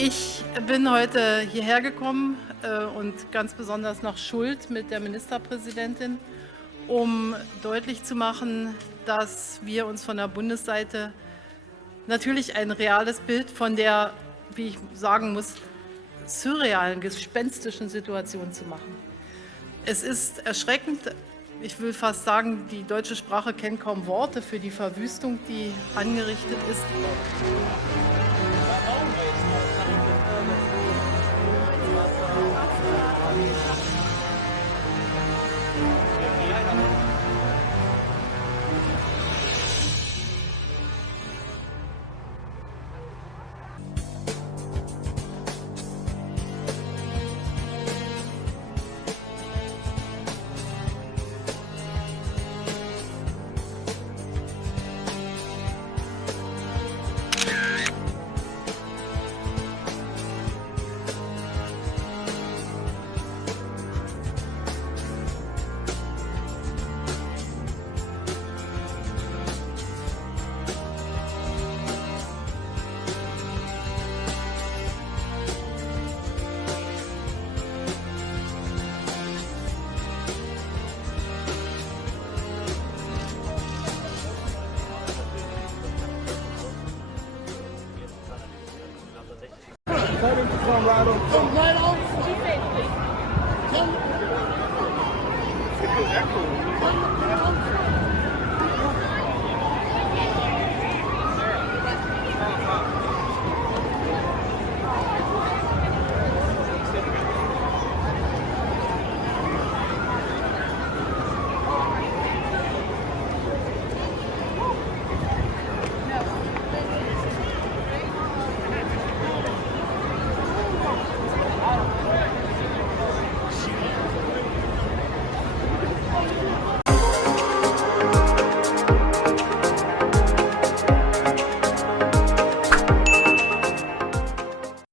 Ich bin heute hierher gekommen und ganz besonders nach Schuld mit der Ministerpräsidentin, um deutlich zu machen, dass wir uns von der Bundesseite natürlich ein reales Bild von der, wie ich sagen muss, surrealen, gespenstischen Situation zu machen. Es ist erschreckend, ich will fast sagen, die deutsche Sprache kennt kaum Worte für die Verwüstung, die angerichtet ist. Come right on.